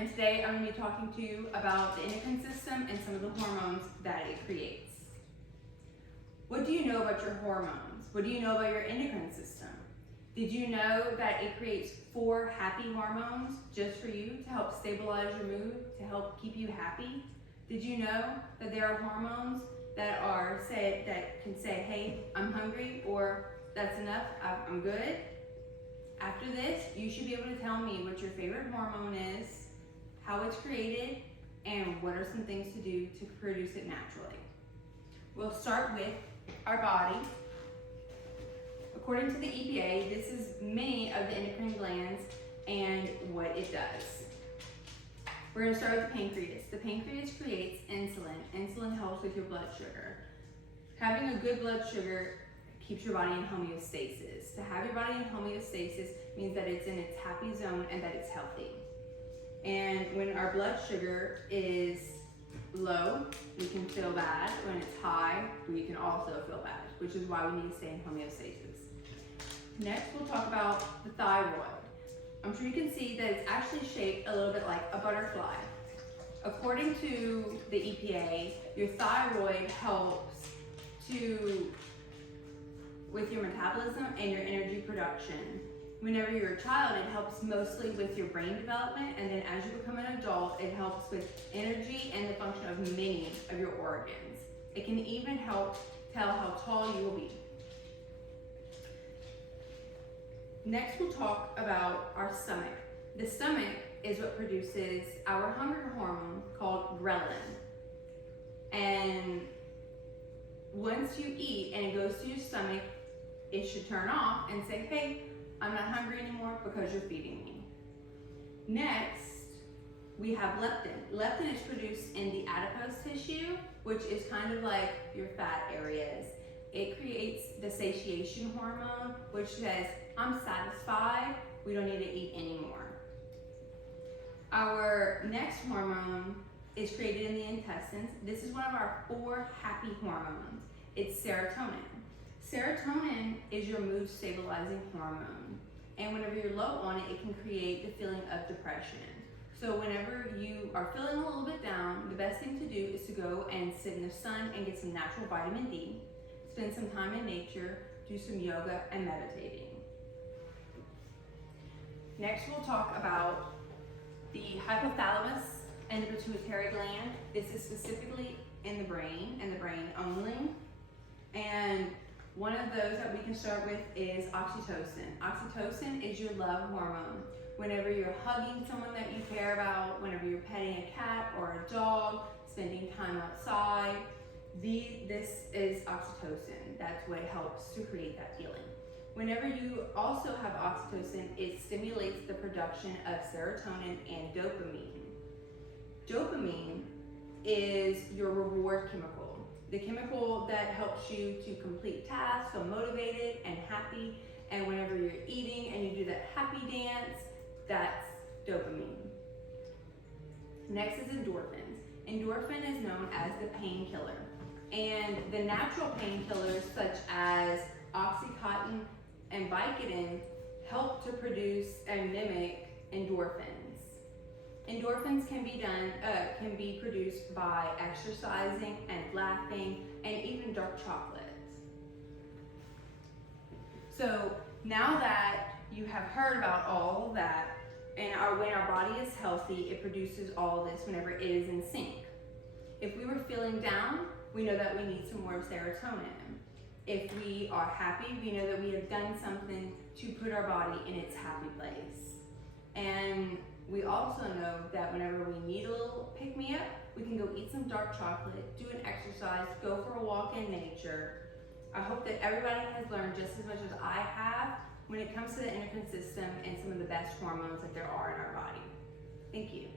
and today I'm going to be talking to you about the endocrine system and some of the hormones that it creates. What do you know about your hormones? What do you know about your endocrine system? Did you know that it creates 4 happy hormones just for you to help stabilize your mood, to help keep you happy? Did you know that there are hormones that can say, hey, I'm hungry, or that's enough, I'm good? After this, you should be able to tell me what your favorite hormone is, how it's created, and what are some things to do to produce it naturally. We'll start with our body. According to the EPA, this is many of the endocrine glands and what it does. We're going to start with the pancreas. The pancreas creates insulin. Insulin helps with your blood sugar. Having a good blood sugar keeps your body in homeostasis. To have your body in homeostasis means that it's in its happy zone and that it's healthy. And when our blood sugar is low, we can feel bad. When it's high, we can also feel bad, which is why we need to stay in homeostasis. Next, we'll talk about the thyroid. I'm sure you can see that it's actually shaped a little bit like a butterfly. According to the EPA, your thyroid helps with your metabolism and your energy production. Whenever you're a child, it helps mostly with your brain development, and then as you become an adult, it helps with energy and the function of many of your organs. It can even help tell how tall you will be. Next, we'll talk about our stomach. The stomach is what produces our hunger hormone called ghrelin. And once you eat and it goes to your stomach, it should turn off and say, hey, I'm not hungry anymore because you're feeding me. Next, we have leptin. Leptin is produced in the adipose tissue, which is kind of like your fat areas. It creates the satiation hormone, which says, I'm satisfied, we don't need to eat anymore. Our next hormone is created in the intestines. This is one of our 4 happy hormones. It's serotonin. Serotonin is your mood stabilizing hormone. And whenever you're low on it, it can create the feeling of depression. So whenever you are feeling a little bit down, the best thing to do is to go and sit in the sun and get some natural vitamin D, spend some time in nature, do some yoga and meditating. Next, we'll talk about the hypothalamus and the pituitary gland. This is specifically in the brain and the brain only. And one of those that we can start with is oxytocin. Oxytocin is your love hormone. Whenever you're hugging someone that you care about, whenever you're petting a cat or a dog, spending time outside, this is oxytocin. That's what helps to create that feeling. Whenever you also have oxytocin, it stimulates the production of serotonin and dopamine. Dopamine is your reward chemical, the chemical that helps you to complete tasks, feel motivated and happy. And whenever you're eating and you do that happy dance, that's dopamine. Next is endorphins. Endorphin is known as the painkiller. And the natural painkillers such as Oxycontin and Vicodin help to produce and mimic endorphins. Endorphins can be produced by exercising and laughing and even dark chocolates. So now that you have heard about all of that, and when our body is healthy, it produces all this whenever it is in sync. If we were feeling down, we know that we need some more serotonin. If we are happy, we know that we have done something to put our body in its happy place. And we also know that whenever we need a little pick-me-up, we can go eat some dark chocolate, do an exercise, go for a walk in nature. I hope that everybody has learned just as much as I have when it comes to the endocrine system and some of the best hormones that there are in our body. Thank you.